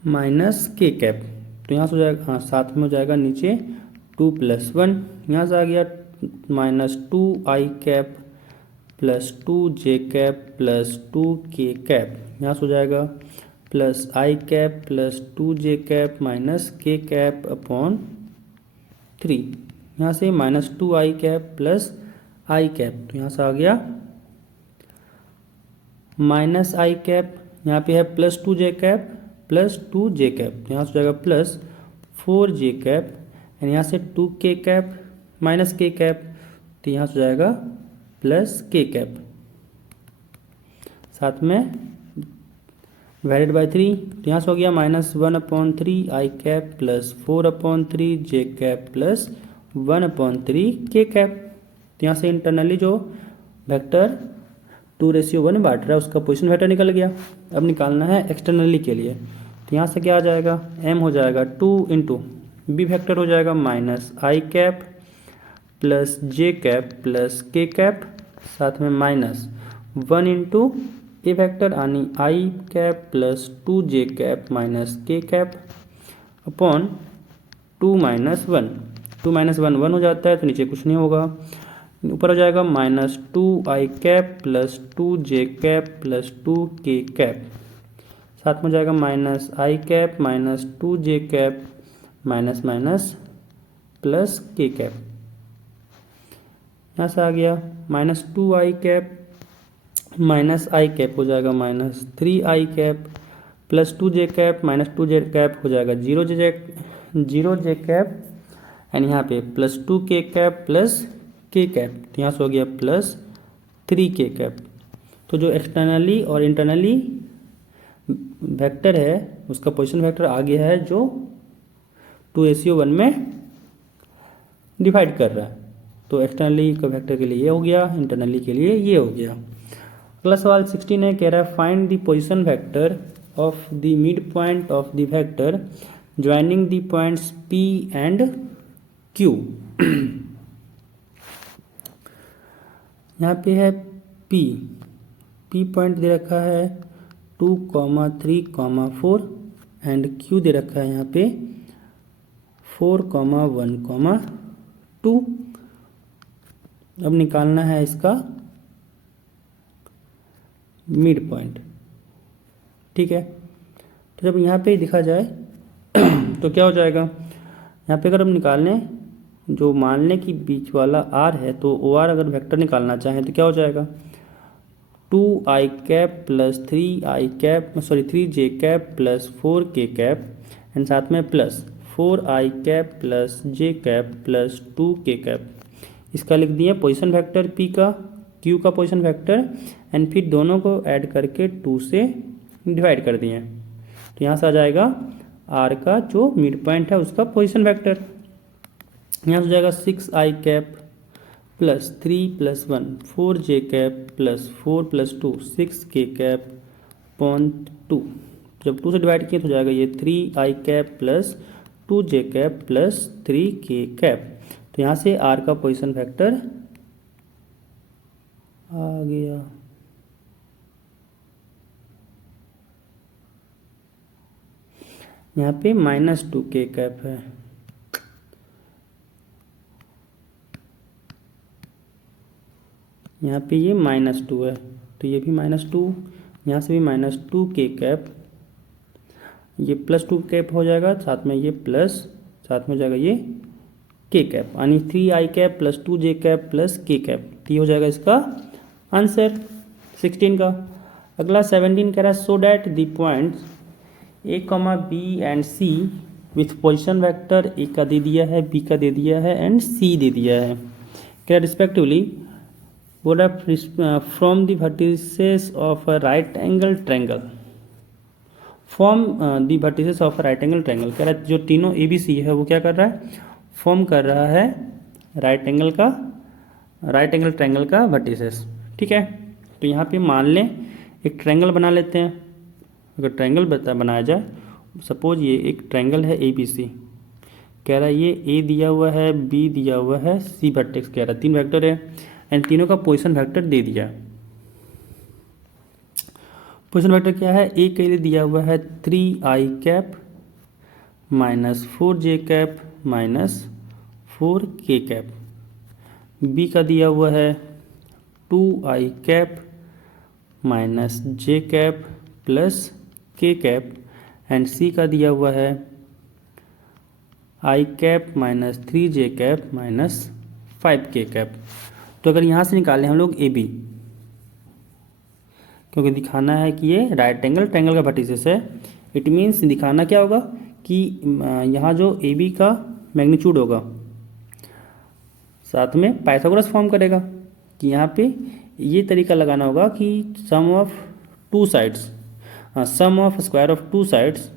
minus के कैप। तो यहाँ से हो जाएगा, हाँ साथ में हो जाएगा नीचे 2 + 1, यहाँ से आ गया minus 2i cap plus 2j cap plus 2k cap, यहाँ से हो जाएगा plus I cap plus 2j cap minus के कैप अपॉन 3, यहाँ से minus 2i cap plus I cap, तो यहाँ से आ गया माइनस आई कैप, यहाँ पे है plus 2j cap plus 2j cap, यहाँ से हो जाएगा प्लस 4j कैप, एंड यहाँ से 2k cap minus k cap, तो यहाँ से हो जाएगा प्लस k कैप, साथ में डिवाइडेड बाई 3, तो यहाँ से हो गया -1/3 i cap plus 4/3 j cap plus 1/3 k cap. तो यहाँ से इंटरनली जो वेक्टर 2:1 में बांट रहा है उसका पोजीशन वेक्टर निकल गया। अब निकालना है एक्सटर्नली के लिए, तो यहाँ से क्या आ जाएगा, m हो जाएगा 2 इंटू बी वेक्टर हो जाएगा माइनस आई कैप प्लस जे कैप प्लस के कैप, साथ में -1 इंटू ए वेक्टर यानी i cap plus 2j cap minus के कैप अपॉन 2 - 1, 2 - 1 1 हो जाता है, तो नीचे कुछ नहीं होगा, ऊपर हो जाएगा -2i cap plus 2j cap plus 2k cap, साथ में हो जाएगा -i cap minus 2j cap minus minus plus k cap, यहाँ से आ गया -2i कैप माइनस आई कैप हो जाएगा -3i cap plus 2j cap minus 2j cap हो जाएगा 0j कैप, एंड यहाँ पे plus 2k cap plus k cap, तो यहाँ से हो गया प्लस 3k कैप। तो जो एक्सटर्नली और इंटरनली वेक्टर है उसका पोजीशन वेक्टर आ गया है जो 2:1 में डिवाइड कर रहा है। तो एक्सटर्नली का वेक्टर के लिए ये हो गया, इंटरनली के लिए ये हो गया। अगला सवाल 16 है, कह रहा है find the position vector of the mid point of the vector joining the points P and Q। यहाँ पे है P पॉइंट दे रखा है 2, 3, 4 एंड Q दे रखा है यहाँ पे 4, 1, 2। अब निकालना है इसका मिड पॉइंट, ठीक है। तो जब यहाँ पे दिखा जाए तो क्या हो जाएगा, यहाँ पे अगर हम निकालें जो मान लें कि बीच वाला R है, तो OR अगर वेक्टर निकालना चाहें तो क्या हो जाएगा 2i cap plus 3j cap plus 4k cap, and साथ में plus 4i cap plus j cap plus 2k cap. इसका लिख दिए पोजीशन वेक्टर P का, Q का पोजीशन वेक्टर, एंड फिर दोनों को ऐड करके 2 से डिवाइड कर दिए। तो यहाँ से आ जाएगा R का जो मिड पॉइंट है उसका पोजीशन वेक्टर, यहाँ से हो जाएगा 6i cap plus 3 + 1 4j cap plus 4 + 2 6k cap upon 2। जब 2 से डिवाइड किए तो हो जाएगा ये 3i cap plus 2j cap plus 3k cap. तो यहाँ से r का पोजीशन वेक्टर आ गया। यहाँ पे -2k कैप है, यहाँ पे ये -2 है तो ये भी -2, यहाँ से भी -2k कैप, ये +2 कैप हो जाएगा, साथ में ये प्लस, साथ में हो जाएगा ये k कैप, यानी 3i cap plus 2j cap plus k cap. तो ये हो जाएगा इसका आंसर 16 का। अगला 17 कह रहा है so that the points a, b and c with position vector a का दे दिया है, b का दे दिया है एंड c दे दिया है, क्या रिस्पेक्टिवली बोला from the vertices of a right angle triangle, form the vertices of right angle triangle. कह रहा है जो तीनों ए बी सी है वो क्या कर रहा है, फॉर्म कर रहा है राइट एंगल ट्रायंगल का वर्टिसेस। ठीक है, तो यहाँ पे मान लें एक ट्रायंगल बना लेते हैं। अगर ट्रायंगल बनाया जाए, सपोज ये एक ट्रायंगल है ए बी सी, कह रहा है ये ए दिया हुआ है, बी दिया हुआ है, सी वर्टेक्स कह रहा है, 3 वेक्टर है एंड तीनों का पोजीशन वेक्टर दे दिया। पोजीशन वेक्टर क्या है, ए के लिए दिया हुआ है 3i cap minus 4j cap minus 4k cap, b का दिया हुआ है 2i cap minus j cap plus k cap and c का दिया हुआ है i cap minus 3j cap minus 5k cap. तो अगर यहाँ से निकालें हम लोग ए बी, क्योंकि दिखाना है कि ये राइट एंगल ट्रायंगल का वर्टिसेस है, इट मीन्स दिखाना क्या होगा कि यहाँ जो ए बी का मैग्नीट्यूड होगा साथ में पाइथागोरस फॉर्म करेगा, कि यहाँ पे ये तरीका लगाना होगा कि sum of two sides, sum of square of two sides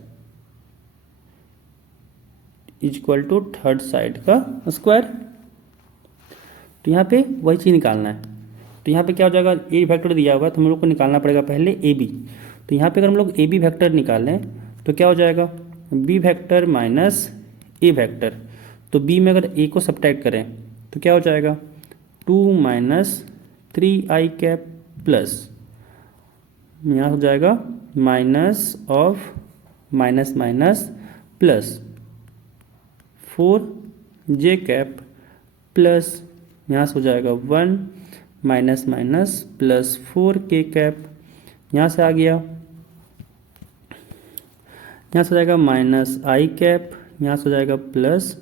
is equal to third side का स्क्वायर। तो यहाँ पे वही चीज़ निकालना है। तो यहाँ पे क्या हो जाएगा, ए वेक्टर दिया हुआ है तो हम लोग को निकालना पड़ेगा पहले ए बी। तो यहाँ पे अगर हम लोग ए बी वेक्टर निकालें तो क्या हो जाएगा, बी वेक्टर माइनस ए वेक्टर। तो बी में अगर ए को सब्ट्रैक्ट करें तो क्या हो जाएगा, 2 माइनस 3i कैप प्लस, यहाँ हो जाएगा minus of minus minus plus 4j cap plus, यहाँ से हो जाएगा 1 minus minus plus 4k cap, यहाँ से आ गया, यहाँ से हो जाएगा माइनस i कैप, यहाँ से हो जाएगा प्लस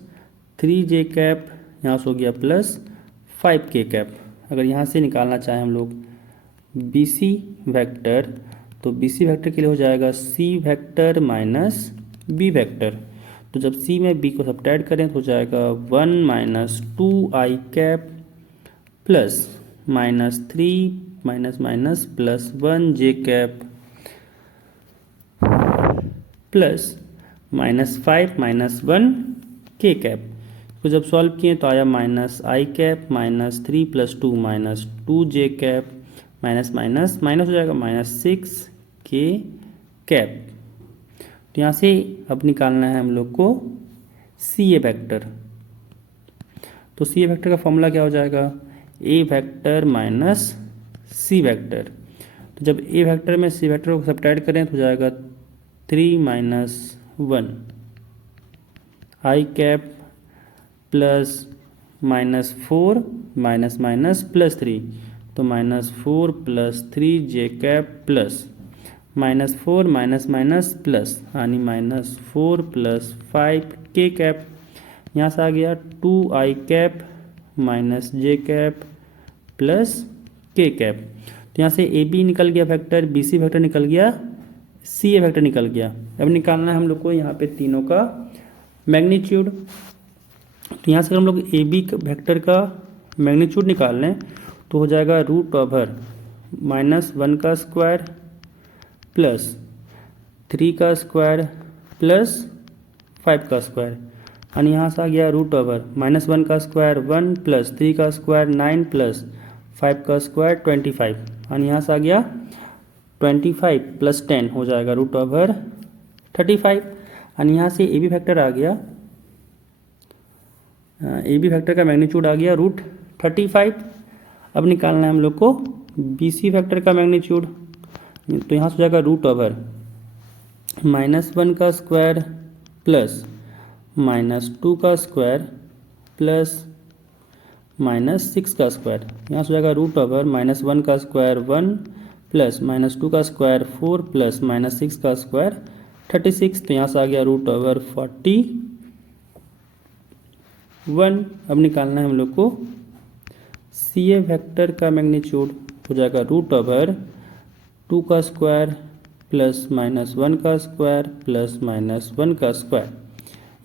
3j कैप, यहाँ से हो गया प्लस 5k कैप। अगर यहाँ से निकालना चाहें हम लोग बी सी वैक्टर, तो बी सी वैक्टर के लिए हो जाएगा C vector minus B vector. तो जब सी में बी को सब्ट्रैक्ट करें तो हो जाएगा 1 minus 2i cap plus minus 3 minus minus plus 1j cap plus minus 5 minus 1k cap. तो जब सॉल्व किए तो आया minus i cap minus 3 plus 2 minus 2j cap minus minus minus हो जाएगा माइनस 6k कैप। तो यहाँ से अब निकालना है हम लोग को सी ए वैक्टर। तो सी ए वैक्टर का फॉर्मूला क्या हो जाएगा, ए वैक्टर माइनस सी वैक्टर। तो जब ए वैक्टर में सी वैक्टर को सब्ट्रैक्ट करें तो हो जाएगा 3 minus 1 i cap plus minus 4 minus minus plus 3, तो minus 4 plus 3j cap plus minus 4 minus minus plus, यानी माइनस 4 प्लस 5k कैप। यहाँ से आ गया 2i cap minus j cap plus k cap. तो यहाँ से ए बी निकल गया वेक्टर, बी सी वेक्टर निकल गया, सी ए वेक्टर निकल गया। अब निकालना है हम लोग को यहाँ पे तीनों का मैग्नीट्यूड। तो यहाँ से अगर हम लोग ए बी वेक्टर का मैग्नीट्यूड निकाल लें तो हो जाएगा √/-1 का स्क्वायर प्लस 3 का स्क्वायर प्लस 5 का स्क्वायर, यानी यहाँ से आ गया √/-1 का स्क्वायर 1 प्लस 3 का स्क्वायर 9 प्लस 5 का स्क्वायर 25, यानी यहाँ से आ गया 25 प्लस 10 हो जाएगा √/35, यानी यहाँ से ए बी फैक्टर आ गया ए बी फैक्टर का मैग्नीट्यूड आ गया √35। अब निकालना है हम लोग को बी सी फैक्टर का मैग्नीट्यूड। तो यहाँ से हो जाएगा √(-1) का स्क्वायर प्लस -2 का स्क्वायर प्लस -6 का स्क्वायर। यहाँ से हो जाएगा √(-1) का स्क्वायर 1 प्लस -2 का स्क्वायर 4 प्लस -6 का स्क्वायर 36। तो यहाँ से आ गया √41। अब निकालना है हम लोग को सी ए वेक्टर का मैग्नीट्यूड। हो जाएगा √(2) का स्क्वायर प्लस -1 का स्क्वायर प्लस -1 का स्क्वायर।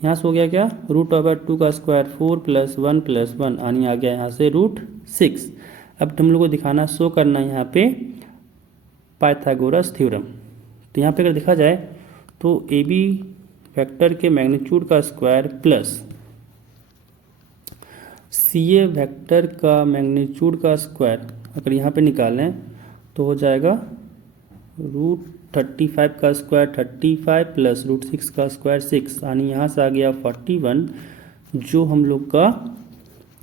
यहाँ से हो गया क्या √(2) का स्क्वायर 4 प्लस 1 प्लस 1 यानी आ गया यहाँ से √6। अब हम लोग को दिखाना शो करना है यहाँ पे पाइथागोरस थ्योरम। तो यहाँ पे अगर देखा जाए तो ए बी वेक्टर के मैग्नीट्यूड का square plus C A vector का मैग्नीट्यूड का स्क्वायर अगर यहाँ पे निकालें तो हो जाएगा √35 का स्क्वायर 35 प्लस √6 का स्क्वायर 6 यानी यहाँ से आ गया 41, जो हम लोग का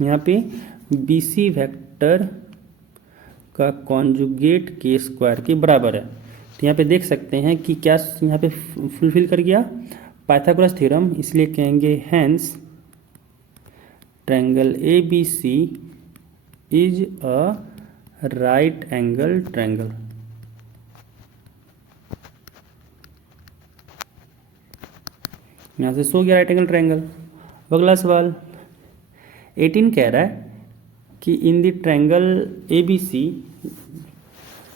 यहाँ पे बी सी वेक्टर का कॉन्जुगेट के स्क्वायर के बराबर है। तो यहाँ पे देख सकते हैं कि क्या यहाँ पे फुलफिल कर गया पाइथागोरस थ्योरम, इसलिए कहेंगे hence triangle A B C is a right angle triangle. यहाँ से सो गया राइट एंगल ट्रायंगल। अगला सवाल 18 कह रहा है कि in the triangle A B C,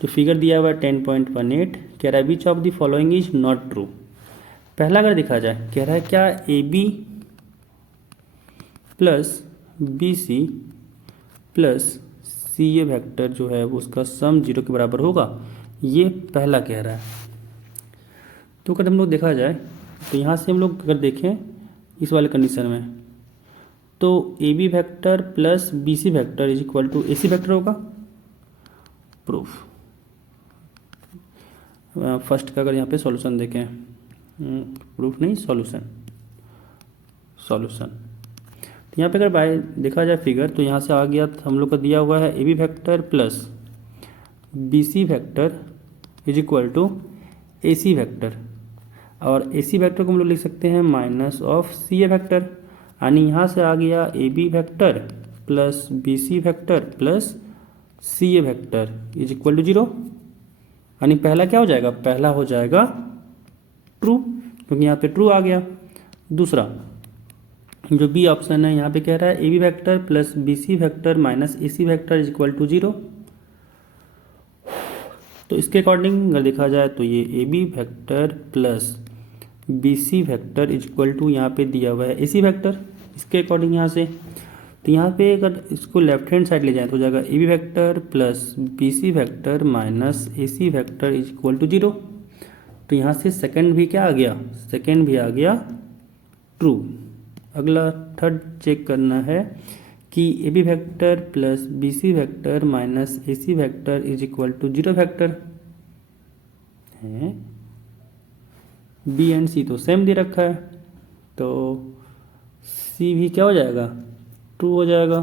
जो फिगर दिया हुआ है 10.18, कह रहा है which of the following is not true. पहला अगर देखा जाए कह रहा है क्या A B plus B C plus C A vector जो है वो उसका सम 0 के बराबर होगा, ये पहला कह रहा है। तो अगर हम लोग देखा जाए तो यहाँ से हम लोग अगर देखें इस वाले कंडीशन में तो A B vector plus B C vector is equal to A C vector होगा। प्रूफ फर्स्ट का अगर यहाँ पे सॉल्यूशन देखें, प्रूफ नहीं सॉल्यूशन तो यहाँ पे अगर बाय देखा जाए फिगर तो यहाँ से आ गया हम लोग का दिया हुआ है A B vector plus B C vector is equal to A C vector, और ए सी वेक्टर को हम लोग लिख सकते हैं minus of C A vector, यानी यहाँ से आ गया A B vector plus B C vector plus C A vector is equal to 0। यानी पहला क्या हो जाएगा, पहला हो जाएगा ट्रू, क्योंकि यहाँ पे ट्रू आ गया। दूसरा जो बी ऑप्शन है यहाँ पे कह रहा है A B vector plus B C vector minus A C vector is equal to 0। तो इसके अकॉर्डिंग अगर देखा जाए तो ये A B vector plus B C vector is equal to यहाँ पे दिया हुआ है ए सी वेक्टर, इसके अकॉर्डिंग यहाँ से। तो यहाँ पे अगर इसको लेफ्ट हैंड साइड ले जाए तो हो जाएगा A B vector plus B C vector minus A C vector is equal to 0। तो यहाँ से सेकंड भी क्या आ गया, सेकंड भी आ गया ट्रू। अगला थर्ड चेक करना है कि A B vector plus B C vector minus A C vector is equal to 0 vector है। बी एंड सी तो सेम दे रखा है, तो सी भी क्या हो जाएगा, ट्रू हो जाएगा।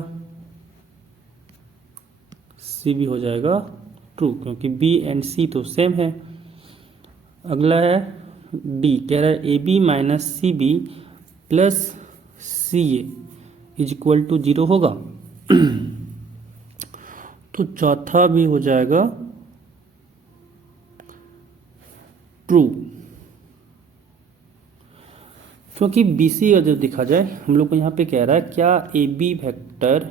सी भी हो जाएगा ट्रू, क्योंकि बी एंड सी तो सेम है। अगला है डी, कह रहा है A B minus C B plus C A is equal to 0 होगा। तो चौथा भी हो जाएगा ट्रू, क्योंकि बी सी अगर जो देखा जाए हम लोग को यहाँ पे कह रहा है क्या A B vector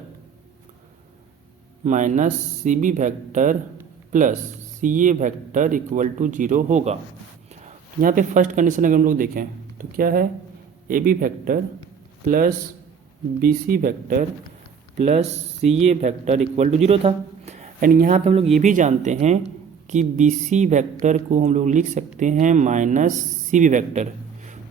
minus C B vector plus C A vector equal to 0 होगा। तो यहाँ पे फर्स्ट कंडीशन अगर हम लोग देखें तो क्या है, A B vector plus B C vector plus C A vector equal to 0 था। एंड यहाँ पे हम लोग ये भी जानते हैं कि बी सी वेक्टर को हम लोग लिख सकते हैं माइनस सी बी वेक्टर।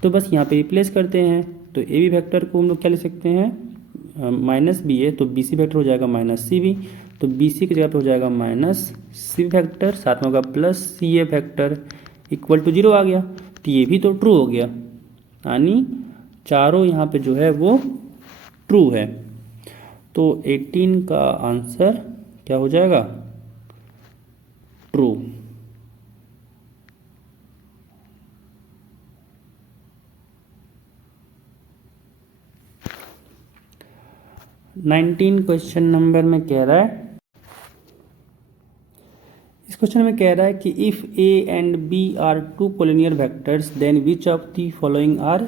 तो बस यहाँ पे रिप्लेस करते हैं, तो ए बी वेक्टर को हम लोग क्या लिख सकते हैं, माइनस बी ए, तो बी सी वेक्टर हो जाएगा माइनस सी बी, तो बी सी की जगह पे हो जाएगा माइनस सी वेक्टर, साथ में होगा plus C A vector equal to 0 आ गया। तो ये भी तो ट्रू हो गया, यानी चारों यहाँ पे जो है वो ट्रू है। तो 18 का आंसर क्या हो जाएगा? ट्रू। नाइनटीन क्वेश्चन नंबर में कह रहा है, इस क्वेश्चन में कह रहा है कि if A and B are two collinear vectors then which of the following are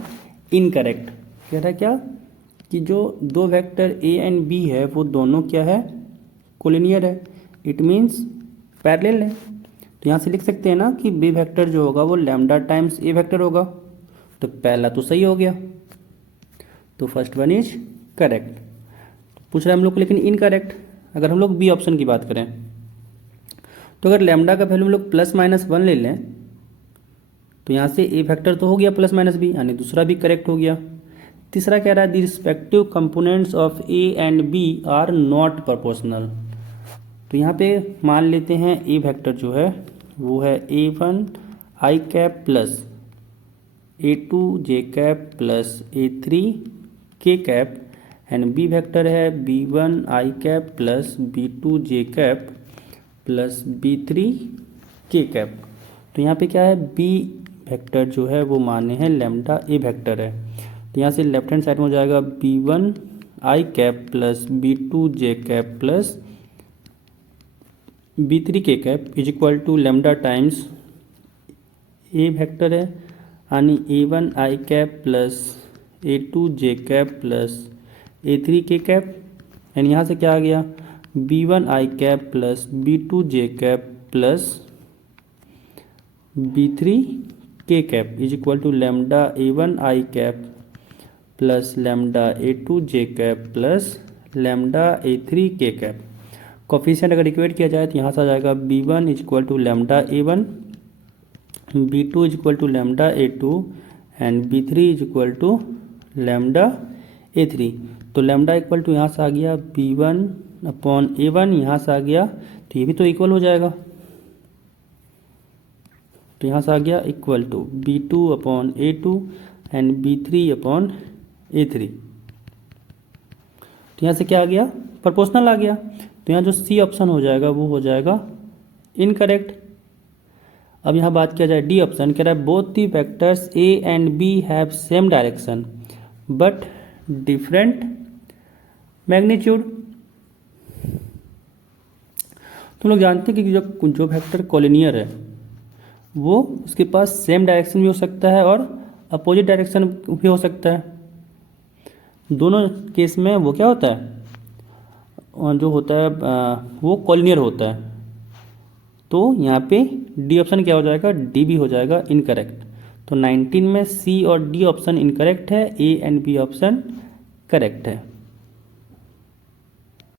incorrect. कह रहा है क्या कि जो दो वेक्टर ए एंड बी है वो दोनों क्या है? कोलिनियर है। इट मीन्स पैरेलल है। तो यहाँ से लिख सकते हैं ना कि बी वेक्टर जो होगा वो लैम्डा टाइम्स ए वेक्टर होगा। तो पहला तो सही हो गया, तो फर्स्ट वन इज करेक्ट। पूछ रहा है हम लोग को लेकिन इनकरेक्ट। अगर हम लोग बी ऑप्शन की बात करें तो अगर लैम्डा का वैल्यू हम लोग +-1 ले लें तो यहाँ से ए वेक्टर तो हो गया +-b, यानी दूसरा भी करेक्ट हो गया। तीसरा कह रहा है the respective components of A and B are not proportional. तो यहाँ पे मान लेते हैं ए वेक्टर जो है वो है A1 i cap plus A2 j cap plus A3 k cap and B vector है B1 i cap plus B2 j cap plus B3 k cap. तो यहाँ पे क्या है, बी वेक्टर जो है वो माने हैं लैम्डा ए वेक्टर है। तो यहाँ से लेफ्ट हैंड साइड में हो जाएगा B1 i cap plus B2 j cap plus B3 k cap is equal to lambda times A vector है यानी A1 i cap plus A2 j cap plus A3 k cap and यहाँ से क्या आ गया B1 i cap plus B2 j cap plus B3 k cap is equal to lambda A1 i cap plus lambda A2 j cap plus lambda A3 k cap. Coefficient अगर equate किया जाए तो यहाँ से आ जाएगा B1 is equal to lambda A1, B2 is equal to lambda A2 and B3 is equal to lambda A3। तो lambda equal to यहाँ से आ गया B1/A1, यहाँ से आ गया तो ये भी तो इक्वल हो जाएगा। तो यहाँ से आ गया equal to B2/A2 and B3/A3। तो यहाँ से क्या आ गया, प्रोपोर्शनल आ गया। तो यहाँ जो सी ऑप्शन हो जाएगा वो हो जाएगा इनकरेक्ट। अब यहाँ बात किया जाए डी ऑप्शन, कह रहा है both the vectors A and B have same direction but different magnitude. तुम लोग जानते हैं कि जो वेक्टर कोलिनियर है वो उसके पास सेम डायरेक्शन भी हो सकता है और अपोजिट डायरेक्शन भी हो सकता है। दोनों केस में वो क्या होता है, जो होता है वो कोलिनियर होता है। तो यहाँ पे डी ऑप्शन क्या हो जाएगा, डी भी हो जाएगा इनकरेक्ट। तो 19 में सी और डी ऑप्शन इनकरेक्ट है, A and B option correct है।